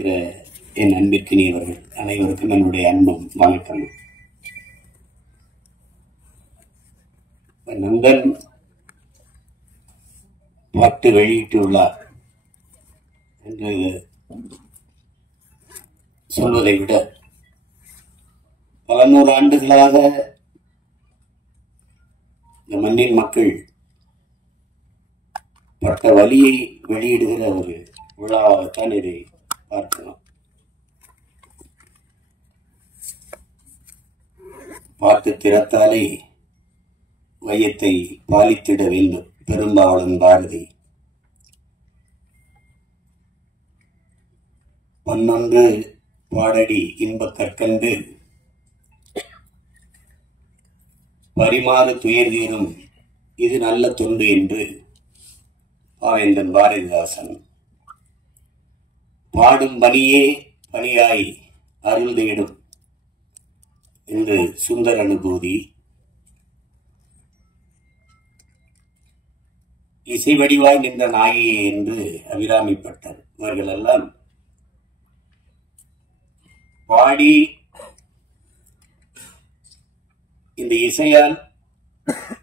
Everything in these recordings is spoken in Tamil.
இருக்கிற என் அன்பிற்கினியவர்கள் அனைவருக்கும் என்னுடைய அன்பும் வணக்கம். நண்பன் பாட்டு வெளியிட்டுள்ளார் என்று சொல்வதை விட பல நூறு ஆண்டுகளாக இந்த மண்ணின் மக்கள் பட்ட வலியை வெளியிடுகிற ஒரு விழாவாகத்தான் இதை பார்க்கணும். பாட்டு திறத்தாலே வையத்தை பாலித்திட வேண்டும் பெரும்பாவளன் பாரதி. பன்னொன்று பாடடி இன்ப கற்கண்டு பரிமாறு துயர் தீரும் இது நல்ல தொண்டு என்று பாவேந்தன் பாரதிதாசன். பாடும் பணியே பணியாய் அருள் தேடும் என்று சுந்தர அனுபூதி. இசை வடிவாய் நின்ற நாயே என்று அபிராமிப்பட்டார். இவர்களெல்லாம் பாடி இந்த இசையால்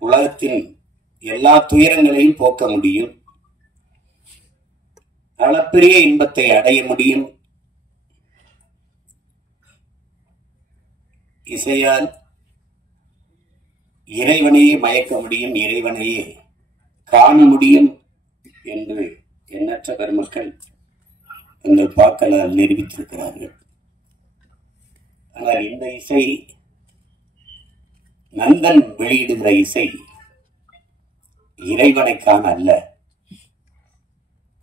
உலகத்தின் எல்லா துயரங்களையும் போக்க முடியும், அளப்பெரிய இன்பத்தை அடைய முடியும். இசையால் இறைவனையே மயக்க முடியும், இறைவனையே காண முடியும் என்று எண்ணற்ற பெருமக்கள் தங்கள் பாக்களால் நிரூபித்திருக்கிறார்கள். ஆனால் இந்த இசை, நந்தன் வெளியிடுகிற இசை இறைவனை காண அல்ல,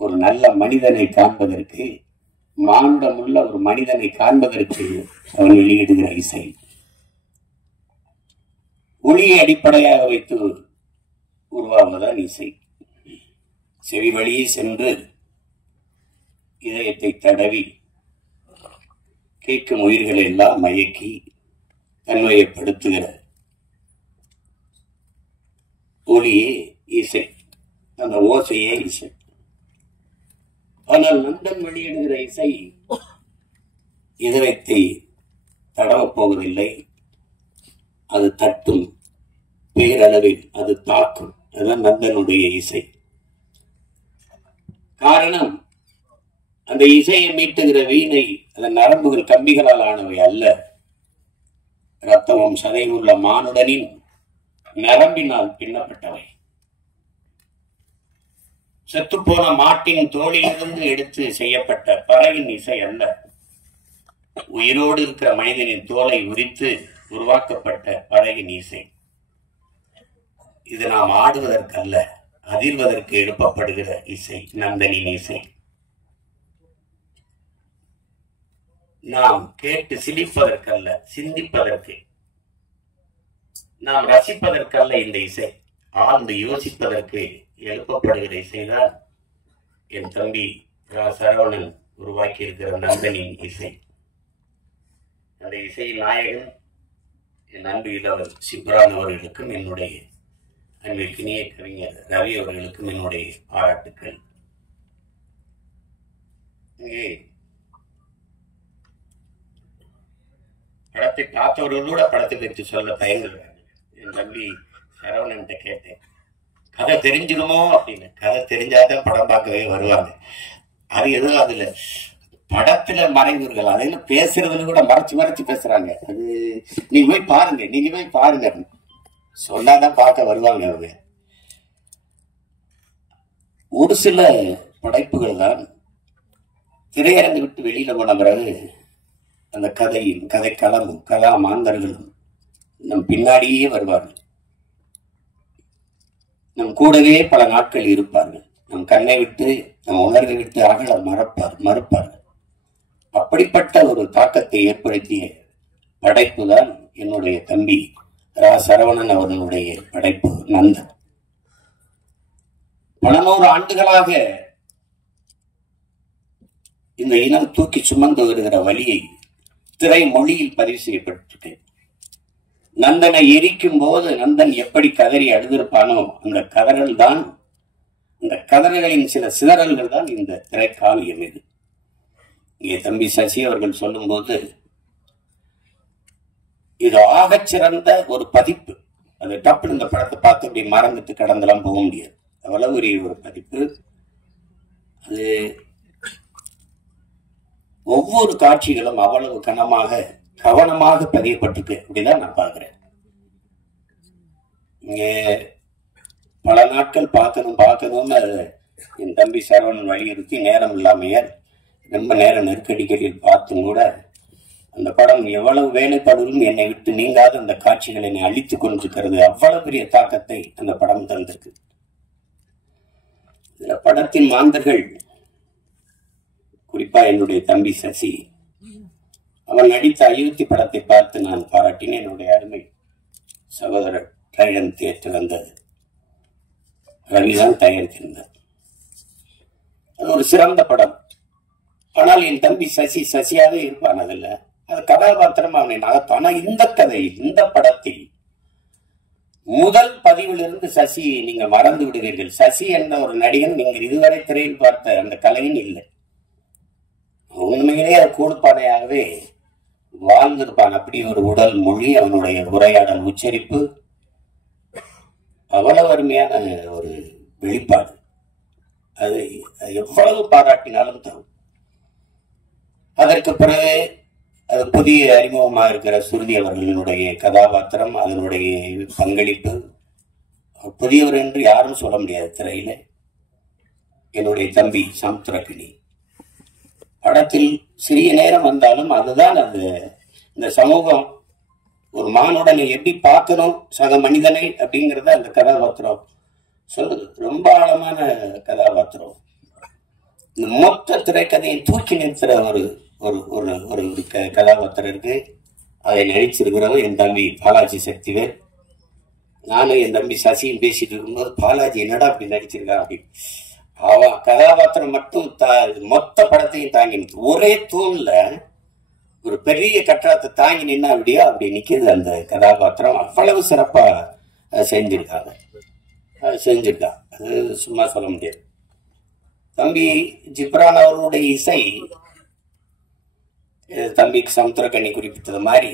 ஒரு நல்ல மனிதனை காண்பதற்கு, மானுடமுள்ள ஒரு மனிதனை காண்பதற்கு அவன் வெளியிடுகிற இசை. ஒளியை அடிப்படையாக வைத்து உருவாவதுதான் இசை. செவி வழியே சென்று இதயத்தை தடவி கேட்கும் உயிர்களை எல்லாம் மயக்கி தன்மையப்படுத்துகிற ஒளியே இசை, அந்த ஓசையே இசை. ஆனால் நந்தன் வெளியிடுகிற இசை இதயத்தை தடவப் போவதில்லை, அது தட்டும், பேரளவில் அது தாக்கும். அதுதான் நந்தனுடைய இசை. காரணம், அந்த இசையை மீட்டுகிற வீணை அதன் நரம்புகள் கம்பிகளால் ஆனவை அல்ல, இரத்தமும் சதையும் உள்ள மானுடனின் நரம்பினால் பின்னப்பட்டவை. செத்துப்போன மாட்டின் தோளிலிருந்து எடுத்து செய்யப்பட்ட பறவின் இசை அல்ல, உயிரோடு இருக்கிற மனிதனின் தோலை உரித்து உருவாக்கப்பட்ட பறவின் இசை. இது நாம் ஆடுவதற்கு அல்ல, அதிர்வதற்கு எழுப்பப்படுகிற இசை நந்தனின் இசை. நாம் கேட்டு சிலிப்பதற்கல்ல, சிந்திப்பதற்கு, நாம் ரசிப்பதற்கல்ல இந்த இசை, ஆழ்ந்து யோசிப்பதற்கு எழுப்பப்படுகிற இசைதான் என் தம்பி சரவணன் உருவாக்கி இருக்கிற நந்தனின் இசை. அந்த இசை நாயகன் என் அன்பு இளவர் சிப்ரான் அவர்களுக்கும், என்னுடைய அன்பிற்கினிய கவிஞர் ரவி அவர்களுக்கும் என்னுடைய பாராட்டுக்கள். இங்கே படத்தை பார்த்தவர்களோட படத்தை பற்றி சொல்ல தயங்குகிறாங்க. என் தம்பி சரவணன் கேட்டேன், கதை தெரிஞ்சிடுமோ அப்படின்னு. கதை தெரிஞ்சாதான் படம் பார்க்கவே வருவாங்க. அது எதுவும் அதுல படத்துல மறைந்தவர்கள் அதில் பேசுறதுன்னு கூட மறைச்சு மறைச்சு பேசுறாங்க. அது நீங்க போய் பாருங்க, நீங்க போய் பாருங்க, சொன்னாதான் பார்க்க வருவாங்க. அவங்க ஒரு சில படைப்புகள் தான் திரையரங்கு விட்டு வெளியில போன பிறகு அந்த கதையும் கதைக்களமும் கலா மாந்தர்களும் நம் பின்னாடியே வருவார்கள், நம் கூடவே பல நாட்கள் இருப்பார்கள், நம் கண்ணை விட்டு நம் உணர்வை விட்டு அகல மறுப்பார்கள். அப்படிப்பட்ட ஒரு தாக்கத்தை ஏற்படுத்திய படைப்பு தான் என்னுடைய தம்பி சரவணன் அவர்களுடைய படைப்பு நந்தன். பல நூறு ஆண்டுகளாக இந்த இனம் தூக்கி சுமந்து வருகிற வழியை திரை மொழியில் பதிவு செய்யப்பட்டிருக்கு. நந்தனை எரிக்கும் போது நந்தன் எப்படி கதறி அழுதிருப்பானோ அந்த கதறல் தான், அந்த கதறல்களின் சில சிதறல்கள் தான் இந்த திரைக்காவியம். இது இங்கே தம்பி சசி அவர்கள் சொல்லும் போது இது ஆகச்சிறந்த ஒரு பதிப்பு. அது டப்புன்னு இந்த படத்தை பார்த்து அப்படி மறந்துட்டு கடந்தெல்லாம் போக முடியாது. அவ்வளவு ஒரு பதிப்பு. அது ஒவ்வொரு காட்சிகளும் அவ்வளவு கவனமாக பதியப்பட்டிருக்கு அப்படிதான் நான் பார்க்கிறேன். இங்க பல நாட்கள் பார்க்கணும்னு என் தம்பி சரவணன் வலியுறுத்தி நேரம் இல்லாமையால் ரொம்ப நேரம் நெருக்கடிகளில் பார்த்தும் கூட அந்த படம் எவ்வளவு வேலைப்பாடும் என்னை விட்டு நீங்காத அந்த காட்சிகள் என்னை அழித்துக் கொண்டிருக்கிறது. அவ்வளவு பெரிய தாக்கத்தை அந்த படம் தந்திருக்கு. இதுல படத்தின் மாந்தர்கள், குறிப்பா என்னுடைய தம்பி சசி, அவன் நடித்த அயோத்தி படத்தை பார்த்து நான் பாராட்டினேன். என்னுடைய அருமை சகோதரர் ட்ரைடன் தியேட்டர் வந்தது ரவிதான் தயாரித்திருந்தார். அது ஒரு சிறந்த படம். ஆனால் என் தம்பி சசியாவே இருப்பான். அதுல அது கதாபாத்திரம் அவனை நகர்த்தான். ஆனா இந்த கதையில், இந்த படத்தில் முதல் பதிவிலிருந்து சசி நீங்க மறந்து விடுவீர்கள். சசி என்ற ஒரு நடிகன் நீங்கள் இதுவரை திரையில் பார்த்த அந்த கலையின் இல்லை. உண்மையிலேயே கூடுப்பானையாகவே வாழ்ந்திருப்பான். அப்படி ஒரு உடல் மொழி, அவனுடைய உரையாடல், உச்சரிப்பு அவ்வளவு அருமையான ஒரு வெளிப்பாடு. அது எவ்வளவு பாராட்டினாலும் தரும். அதற்கு பிறகு அது புதிய அறிமுகமாக இருக்கிற சுருதி அவர்களினுடைய கதாபாத்திரம், அதனுடைய பங்களிப்பு, புதியவர் என்று யாரும் சொல்ல முடியாது திரையில. என்னுடைய தம்பி சமுத்திரக்கனி படத்தில் சிறிய நேரம் வந்தாலும் அதுதான் அது. இந்த சமூகம் ஒரு மானுடனை எப்படி பார்க்கணும், சக மனிதனை அப்படிங்கிறத அந்த கதாபாத்திரம் சொல்லுது. ரொம்ப ஆழமான கதாபாத்திரம். இந்த மொத்த திரைக்கதையை தூக்கி நிறுத்துற ஒரு கதாபாத்திரம் இருக்கு. அதை நடிச்சிருக்கிறவர் என் தம்பி பாலாஜி சக்திவேல். நானும் என் தம்பி சசியும் பேசிட்டு இருக்கும்போது, பாலாஜி என்னடா அப்படி நடிச்சிருக்கா அப்படின்னு. அவன் கதாபாத்திரம் மட்டும் மொத்த படத்தையும் தாங்கி நிற்கும். ஒரே தூண்ல ஒரு பெரிய கட்டடத்தை தாங்கி நின்னா அப்படியே அப்படி நிக்கிறது அந்த கதாபாத்திரம். அவ்வளவு சிறப்பா செஞ்சிருக்காங்க. அது சும்மா சொல்ல முடியாது. தம்பி ஜிப்ரான் அவர்களுடைய இசை, தம்பி சமுத்திரக்கனி குறிப்பிட்டது மாதிரி,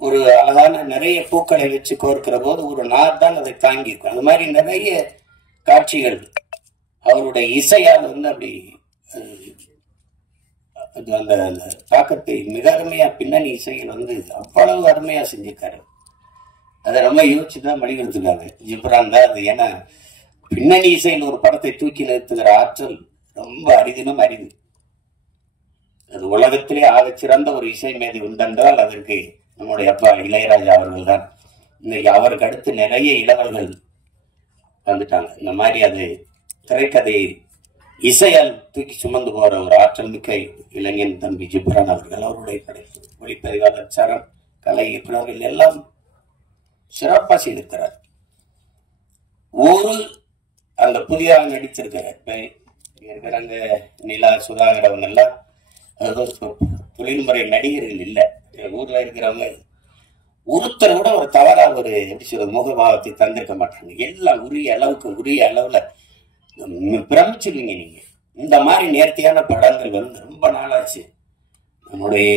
ஒரு அழகான நிறைய பூக்களை வச்சு கோர்க்கிற போது ஒரு நார் தான் அதை தாங்கி இருக்கும். அது மாதிரி நிறைய காட்சிகள் அவருடைய இசையால் அப்படி அது அந்த தாக்கத்தை மிக அருமையா, பின்னணி இசையில் அவ்வளவு அருமையா செஞ்சிருக்காரு. அதை ரொம்ப யோசிச்சுதான் வழிவகுத்துருக்காங்க ஜிப்ரான் தான் அது. ஏன்னா பின்னணி இசையில் ஒரு படத்தை தூக்கி நிறுத்துகிற ஆற்றல் ரொம்ப அரிதினும் அரிது. அது உலகத்திலே ஆகச்சிறந்த ஒரு இசை மேதை உண்டென்றால் அதற்கு நம்முடைய அப்பா இளையராஜா அவர்கள் தான். இன்னைக்கு அவருக்கு அடுத்து நிறைய இளவர்கள் வந்துட்டாங்க. இந்த மாதிரி அது திரைக்கதையை இசையால் தூக்கி சுமந்து போற ஒரு ஆற்றல் மிக்க இளைஞன் தம்பி ஜிப்ரான் அவர்கள். அவருடைய படைப்பு, ஒளிப்பதிவாளர் சரண், கலை இயக்குநர்கள் எல்லாம் சிறப்பா செய்திருக்கிறார். ஒரு அந்த புதியாக நடிச்சிருக்கிறாங்க நிலா, சுதாகர், அவங்க எல்லாம் தொழில்முறை நடிகர்கள் இல்லை. ஊர்ல இருக்கிறவங்க ஒருத்தர் கூட ஒரு தவறா ஒரு எப்படி சொல்றது முகபாவத்தை தந்திருக்க மாட்டாங்க. எல்லாம் உரிய அளவுல பிரமிச்சிருவீங்க நீங்க. இந்த மாதிரி நேர்த்தியான படங்கள் ரொம்ப நாளாச்சு. நம்முடைய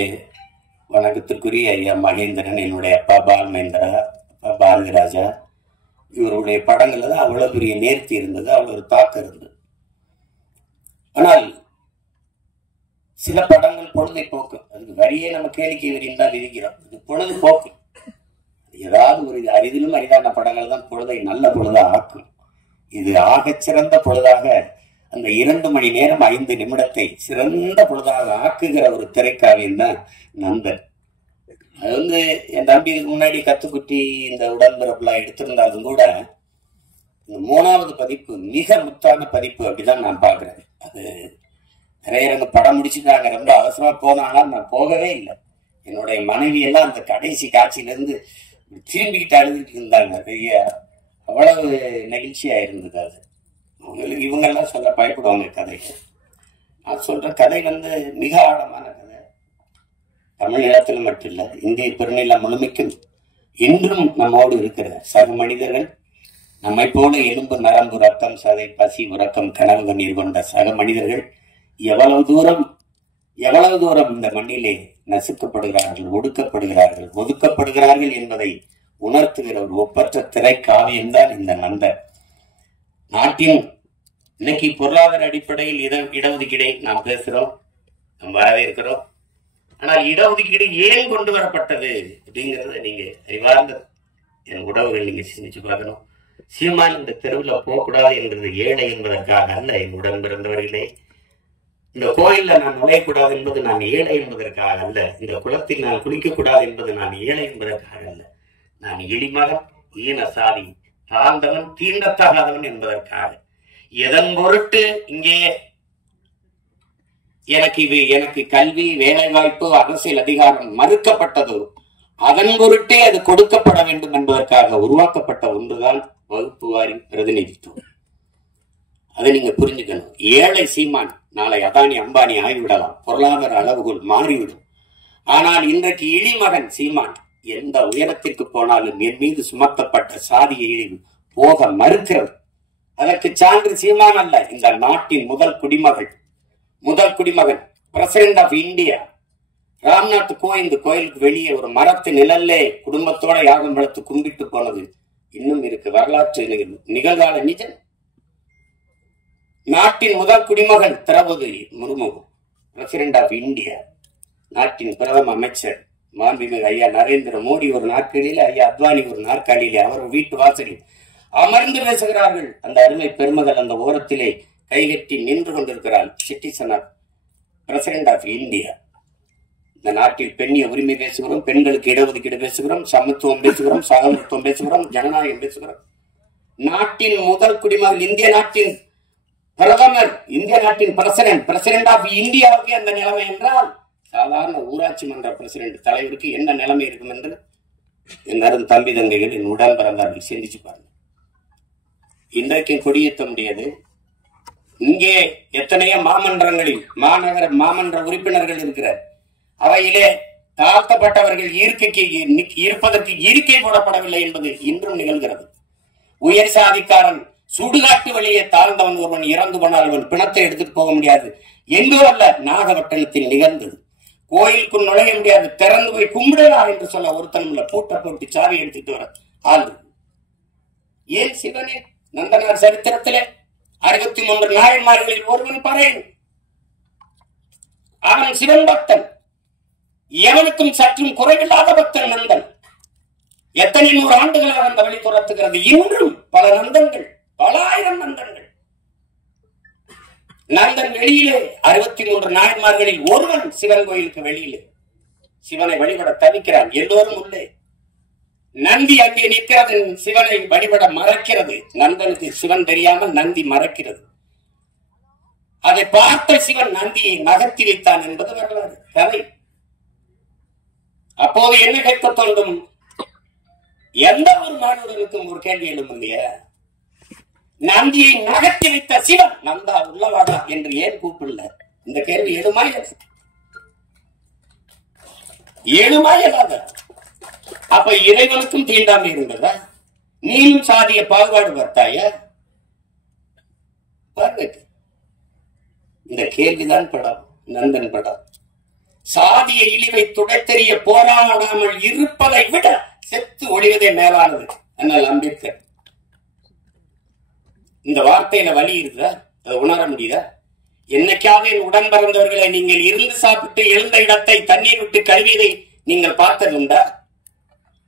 வணக்கத்திற்குரிய ஐயா மகேந்திரன், என்னுடைய அப்பா பால்மேந்திரா, அப்பா பாரதி ராஜா, இவருடைய படங்கள்ல தான் அவ்வளவு பெரிய நேர்த்தி இருந்தது, அவ்வளவு ஒரு தாக்கம் இருந்தது. ஆனால் சில படங்கள் பொழுதை போக்கும். அதுக்கு வரியே நம்ம கேளிக்கை வரின்னு தான் இருக்கிறோம். இது பொழுது போக்கும். ஏதாவது ஒரு அரிதிலும் அரிதான படங்கள் தான் பொழுதை நல்ல பொழுதா ஆக்கும். இது ஆகச்சிறந்த பொழுதாக அந்த 2 மணி நேரம் 5 நிமிடத்தை சிறந்த பொழுதாக ஆக்குகிற ஒரு திரைக்காவியம் தான் நண்பன். அது என் தம்பி இதுக்கு முன்னாடி கத்துக்குட்டி இந்த உடன்பிறப்புலாம் எடுத்திருந்தாலும் கூட இந்த 3வது பதிப்பு மிக முத்தான பதிப்பு அப்படிதான் நான் பாக்குறேன். அது திரையரங்க படம் முடிச்சுட்டாங்க, ரொம்ப அவசரமா போனாங்கன்னா நான் போகவே இல்லை. என்னுடைய மனைவி எல்லாம் அந்த கடைசி காட்சியிலிருந்து திரும்பிக்கிட்டு அழுதுட்டு இருந்தாங்க. அவ்வளவு நெகிழ்ச்சியா இருந்தது. அது அவங்களுக்கு இவங்கெல்லாம் சொல்ல பயப்படுவாங்க கதையை. நான் சொல்ற கதை மிக ஆழமான கதை. தமிழ் நிலத்தில் மட்டும் இல்ல, இந்திய பெருநிலம் முழுமைக்கும் இன்றும் நம்மோடு இருக்கிற சக மனிதர்கள், நம்மை போல எலும்பு, நரம்பு, ரத்தம், சதை, பசி, உறக்கம், கனவு, நீர் கொண்ட சக மனிதர்கள் எவ்வளவு தூரம் இந்த மண்ணிலே நசுக்கப்படுகிறார்கள், ஒடுக்கப்படுகிறார்கள், ஒதுக்கப்படுகிறார்கள் என்பதை உணர்த்துகிற ஒரு ஒப்பற்ற திரைக்காவியம்தான் இந்த நந்தன். நாட்டின் இன்னைக்கு பொருளாதார அடிப்படையில் இடஒதுக்கீடை நாம் பேசுறோம், நாம் வரவேற்கிறோம். ஆனால் இடஒதுக்கீடு ஏன் கொண்டு வரப்பட்டது அப்படிங்கிறத நீங்க அறிவார்ந்த என் உறவுகள் நீங்க சிந்திச்சு பார்க்கணும். சீமான் இந்த தெருவில் போகக்கூடாது என்றது ஏழை என்பதற்காக அல்ல. என் உடன் பிறந்தவர்களே, இந்த கோயில்ல நான் நுழையக்கூடாது என்பது நான் ஏழை என்பதற்காக அல்ல. இந்த குளத்தில் நான் குளிக்கக்கூடாது என்பது நான் ஏழை என்பதற்காக அல்ல. நான் எளிமகன், ஈன சாதி, தாழ்ந்தவன், தீண்டத்தகாதவன் என்பதற்காக. எதன் பொருட்டு இங்கே எனக்கு கல்வி, வேலை வாய்ப்பு, அரசியல் அதிகாரம் மறுக்கப்பட்டதோ அதன் பொருட்டே அது கொடுக்கப்பட வேண்டும் என்பதற்காக உருவாக்கப்பட்ட ஒன்றுதான் வகுப்பு வாரி பிரதிநிதித்துவம். அதை நீங்க புரிஞ்சுக்கணும். ஏழை சீமான் நாளை அதானி அம்பானி ஆகிவிடலாம், பொருளாதார அளவுகள் மாறிவிடும். ஆனால் இன்றைக்கு இழிமகன் சீமான் எந்த உயரத்திற்கு போனாலும் என் மீது சுமத்தப்பட்ட சாதிய இழிவு போக மறுக்கிறது. அதற்கு சான்று சீமான் அல்ல, இந்த நாட்டின் முதல் குடிமகன் president of India Ram Nath Kovind கோயிலுக்கு வெளியே ஒரு மரத்து நிழல்லே குடும்பத்தோட யாகம் வளர்த்து கும்பிட்டு போனது இன்னும் இருக்கு. வரலாற்று நிகழ்கால நிஜம். நாட்டின் முதல் குடிமகன் Draupadi Murmu president of India, நாட்டின் பிரதம அமைச்சர் மாண்புமிகு ஐயா நரேந்திர மோடி ஒரு நாற்காலியில, ஐயா அத்வானி ஒரு நாற்காலியில அவர் வீட்டு வாசலில் அமர்ந்து பேசுகிறார்கள். அந்த அருமை பெருமகள் அந்த ஓரத்திலே கைகட்டி நின்று கொண்டிருக்கிறார். Citizen of president of India. இந்த நாட்டில் பெண்ணிய உரிமை பேசுகிறோம், பெண்களுக்கு இடஒதுக்கீடு பேசுகிறோம், சமத்துவம் பேசுகிறோம், சகோதரத்துவம் பேசுகிறோம், ஜனநாயகம் பேசுகிறோம். நாட்டின் முதல் குடிமகன், இந்திய நாட்டின் பிரதமர், இந்திய நாட்டின் பிரசிடென்ட் ஆஃப் இந்தியாவுக்கு அந்த நிலைமை என்றால் சாதாரண ஊராட்சி மன்ற பிரசிடென்ட் தலைவருக்கு என்ன நிலைமை இருக்கும் என்று என் தம்பி தங்கைகள், என் உடன் பிறந்தார்கள் சிந்திச்சு பாருங்க. இன்றைக்கும் கொடியேற்ற முடியாது. இங்கே எத்தனையோ மாமன்றங்களில் மாநகர மாமன்ற உறுப்பினர்கள் இருக்கிறார். அவையிலே தாழ்த்தப்பட்டவர்கள் இருப்பதற்கு இருக்கை போடப்படவில்லை என்பது இன்றும் நிகழ்கிறது. உயர் சாதிக்காரன் சுடுகாட்டு வழியே தாழ்ந்தவன் ஒருவன் இறந்து போனால் அவன் பிணத்தை எடுத்துட்டு போக முடியாது. எங்கோ அல்ல, நாகப்பட்டினத்தில் நிகழ்ந்தது. கோயிலுக்குள் நுழைய முடியாது, திறந்து போய் கும்பிடலா என்று சொல்ல ஒருத்தன் உள்ள பூட்டை போட்டு சாவி எடுத்துட்டு வர ஆள். ஏன் சிவனே நந்தனார் சரித்திரத்திலே 63 நாயன்மார்களில் ஒருவன் பறையன். அவன் சிவன் பக்தன், எவனுக்கும் சற்றும் குறைவில்லாத பக்தன் நந்தன். எத்தனை 100 ஆண்டுகளாக அந்த வழி துரத்துகிறது. இன்றும் பல நந்தன்கள், பல ஆயிரம் நந்தன்கள். நந்தன் வெளியிலே 63 நாயன்மார்களில் ஒருவன் சிவன் கோயிலுக்கு வெளியிலே சிவனை வழிபட தவிக்கிறான். எல்லோரும் உள்ளே. நந்தி அங்கே நிற்கிறது, சிவனை வழிபட மறக்கிறது. நந்தனுக்கு சிவன் தெரியாமல் நந்தி மறக்கிறது. அதை பார்த்த சிவன் நந்தியை நகர்த்தி வைத்தான் என்பது வரலாறு கதை. அப்போது என்ன கேட்க தோன்றும்? எந்த ஒரு மாணவர்களுக்கும் ஒரு கேள்வி எழும் இல்லையா? நந்தியை நகர்த்தி வைத்த சிவன் நந்தா உள்ளவாடா என்று ஏன் கூப்பிடல? இந்த கேள்வி எழுமா எழுமாயலாத? அப்ப இறைவனுக்கும் தீண்டாமை இருந்ததா? நீயும் சாதிய பாகுபாடு பார்த்தாய? இந்த கேள்விதான் படம், நந்தன் படம். சாதிய இழிவை துடைத்தெறிய போராடாமல் இருப்பதை விட செத்து ஒழிவதே மேலானது. அண்ணல் அம்பேத்கர். இந்த வார்த்தையில வலி இருக்குதா? அதை உணர முடியுதா? என்னைக்காவது என் உடன் பிறந்தவர்களை நீங்கள் இருந்து சாப்பிட்டு எழுந்த இடத்தை தண்ணீர் விட்டு கழுவியதை நீங்கள் பார்த்ததுண்டா?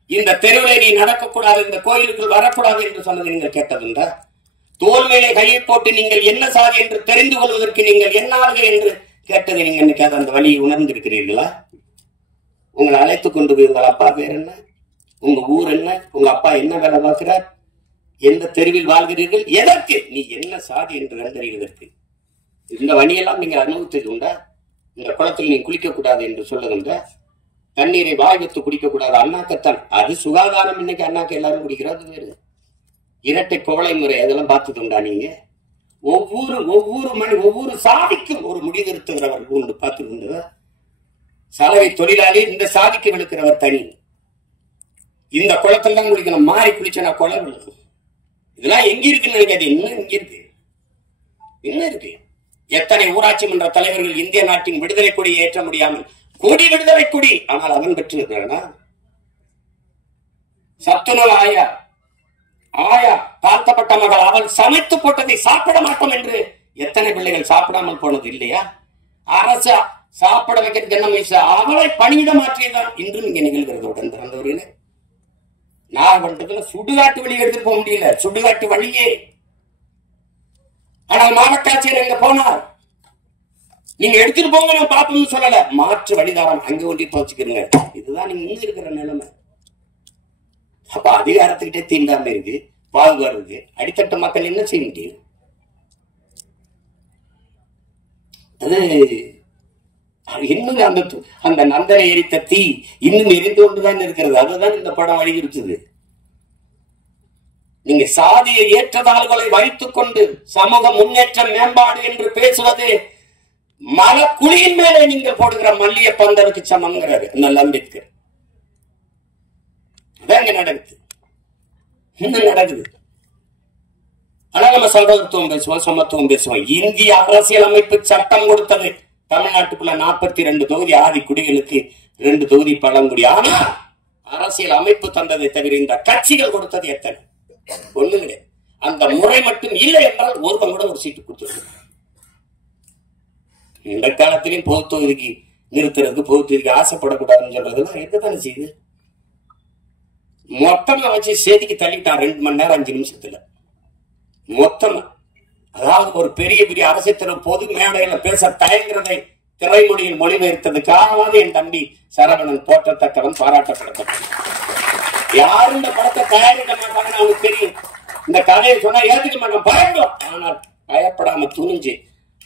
இந்த தெருவிலை நீ நடக்கக்கூடாது, இந்த கோயிலுக்குள் வரக்கூடாது என்று சொன்னதை நீங்கள் கேட்டதுண்டா? தோல் மேலே கையை போட்டு நீங்கள் என்ன சாதி என்று தெரிந்து கொள்வதற்கு நீங்கள் என்னாக என்று கேட்டதை நீங்க என்னைக்காவது அந்த வழியை உணர்ந்திருக்கிறீர்களா? உங்களை அழைத்துக் கொண்டு போய் உங்கள் அப்பா பேர் என்ன, உங்க ஊர் என்ன, உங்க அப்பா என்ன வேலை பார்க்கிறார், எந்த தெருவில் வாழ்கிறீர்கள், எதற்கு நீ என்ன சாதி என்று கண்டறிவதற்கு இந்த வழியெல்லாம் நீங்கள் அனுபவித்தது உண்டா? இந்த குளத்தில் நீ குளிக்க கூடாது என்று சொல்லுகின்ற தண்ணீரை வாய் வைத்து குடிக்க கூடாது, அண்ணாக்கத்தான். அது சுகாதாரம். இன்னைக்கு அண்ணாக்கு எல்லாரும் குடிக்கிறது வேறு. இரட்டை கோளை முறை அதெல்லாம் பார்த்தது உண்டா? நீங்க ஒவ்வொரு சாதிக்கும் ஒரு முடிவெடுத்துகிறவர் உண்டு, பார்த்து உண்டு. சலவை தொழிலாளி இந்த சாதிக்கு விழுக்கிறவர் தனி. இந்த குளத்துல தான் குளிக்கணும், மாறி குளிச்சனா கொலை விழுக்கும். இதெல்லாம் எங்க இருக்குன்னு நினைக்காது. இன்னும் இங்க இருக்கு, என்ன இருக்கு? எத்தனை ஊராட்சி மன்ற தலைவர்கள் இந்திய நாட்டின் விடுதலை கொடியை ஏற்ற முடியாமல் கொடி விடுதலை கொடி, ஆனால் அவன் பெற்றிருக்கிறானா? சத்துணவு ஆயா தாழ்த்தப்பட்ட மகள், அவள் சமைத்து போட்டதை சாப்பிட மாட்டோம் என்று எத்தனை பிள்ளைகள் சாப்பிடாமல் போனது இல்லையா? அரசு சாப்பிட வைக்கிறதுக்கு என்ன முயற்சி? அவளை பணியிட மாற்றியதான் இன்றும் இங்க நிகழ்கிறது. உடன் பிறந்தவர்களே, நாகப்பட்டினத்துல சுடுகாட்டு வழி எடுத்துட்டு போக முடியல, சுடுகாட்டு வழியே. ஆனால் மாவட்ட ஆட்சியர் எங்க போனார்? நீங்க எடுத்துட்டு போங்க, நான் பாப்போம்னு சொல்லல, மாற்று வழிதாரம் அங்க ஒன்றி துவச்சுக்கிறீங்க. இதுதான் நீங்க முன்ன இருக்கிற நிலைமை. அப்ப அதிகாரத்துக்கிட்டே தீண்டாம இருக்கு, பாகுபாடு இருக்கு. அடித்தட்ட மக்கள் என்ன செய்ய முடியும்? அது இன்னும் அந்த நந்தனை எரித்த தீ இன்னும் எரிந்து கொண்டுதான் இருக்கிறது. அதுதான் இந்த படம் வலியுறுத்துது. நீங்க சாதியை ஏற்றதாள்களை வைத்துக் கொண்டு சமூக முன்னேற்ற மேம்பாடு என்று பேசுவது மலக்குழியின் மேலே நீங்கள் போடுகிற மல்லிய பந்தலுக்கு சமங்கிறாரு அம்பேத்கர். அதான் நடக்குது, இன்னும் நடக்குது. ஆனா நம்ம சகோதரத்துவம் பேசுவோம், சமத்துவம் பேசுவோம். இந்திய அரசியல் அமைப்பு சட்டம் கொடுத்தது தமிழ்நாட்டுக்குள்ள 42 தொகுதி ஆதி குடிகளுக்கு, 2 தொகுதி பழங்குடி. ஆனா அரசியல் அமைப்பு தந்ததை தவிர இந்த கட்சிகள் கொடுத்தது எத்தனை? ஒண்ணு கிடையாது. அந்த முறை மட்டும் இல்லை என்றால் ஒருவன் கூட ஒரு சீட்டு கொடுத்துருக்க. இந்த காலத்திலையும் பொது தொகுதிக்கு நிறுத்துறதுக்கு, பொது தொகுதிக்கு ஆசைப்படக்கூடாதுன்னு சொல்றதுலாம் இருக்கத்தானே செய்யுது. மொத்தமா வச்சு சேதிக்கு தள்ளிட்டான் 2 மணி நேரம் 5 நிமிஷத்துல. மொத்தமா, அதாவது ஒரு பெரிய பெரிய அரசியல் பொது மேடையில பேச தயங்குறதை திரைமொழியில் மொழிபெயர்த்ததுக்காக என் தம்பி சரவணன் போற்றத்தக்கவன், பாராட்டப்படத்தக்கவன். யாரும் இந்த படத்தை தயாரிக்க மாட்டாங்கன்னு அவனுக்கு தெரியும். இந்த கதையை சொன்னா ஏத்துக்க மாட்டான், பயப்படும். ஆனால் பயப்படாம துணிஞ்சு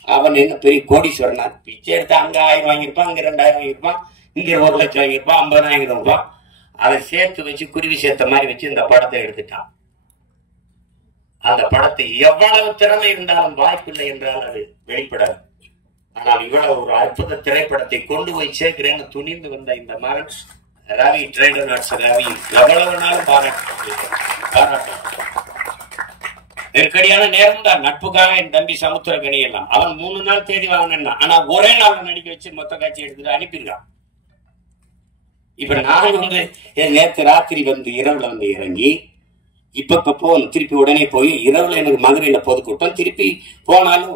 அவன் என்ன பெரிய கோடீஸ்வரனா, பிச்சை எடுத்து அங்க 1000 வாங்கியிருப்பான், இங்க 2000 வாங்கியிருப்பான், இங்க 1 லட்சம் வாங்கியிருப்பான், 50,000 ரூபாய். அதை சேர்த்து வச்சு குருவி சேர்த்த மாதிரி வச்சு இந்த படத்தை எடுத்துட்டான். அந்த படத்தை எவ்வளவு திறமை இருந்தாலும் வாய்ப்பில்லை என்றால் அது வெளிப்படாது. ஆனால் இவ்வளவு ஒரு அற்புத திரைப்படத்தை கொண்டு போய் சேர்க்கிறேன்னு துணிந்து வந்த இந்த மகன் ரவி, ட்ரைடர் ரவி, எவ்வளவு நாளும் பாராட்ட. நெருக்கடியான நேரம் தான். நட்புக்காக என் தம்பி சமுத்திரக்கனி எல்லாம் அவன் 3 நாள் தேதி வாங்கினா, ஆனா ஒரே நாள் நடிக்க வச்சு மொத்த காட்சி எடுத்துட்டு அனுப்பிடுறான். இப்ப நான் நேற்று ராத்திரி இரவுல இறங்கி இப்ப போகணும், திருப்பி உடனே போய் இரவுல எனக்கு மதுரையில பொதுக்கூட்டம், திருப்பி போனாலும்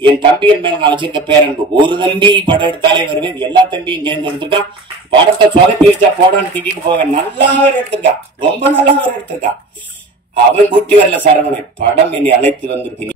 என் தம்பியின் மேல நான் வச்சிருக்க பேரன்பு. ஒரு தம்பி படம் எடுத்தாலே வருவேன், எல்லா தம்பியும் சேர்ந்து எடுத்துருக்கான். படத்தை சொதப்பி வச்சா போடான்னு திட்டிட்டு போக நல்லாவே எடுத்திருக்கான், ரொம்ப நல்லாவே எடுத்திருக்கான். அவன் கூட்டி வரல சரவணன், படம் என்னை அழைத்து வந்திருக்கு.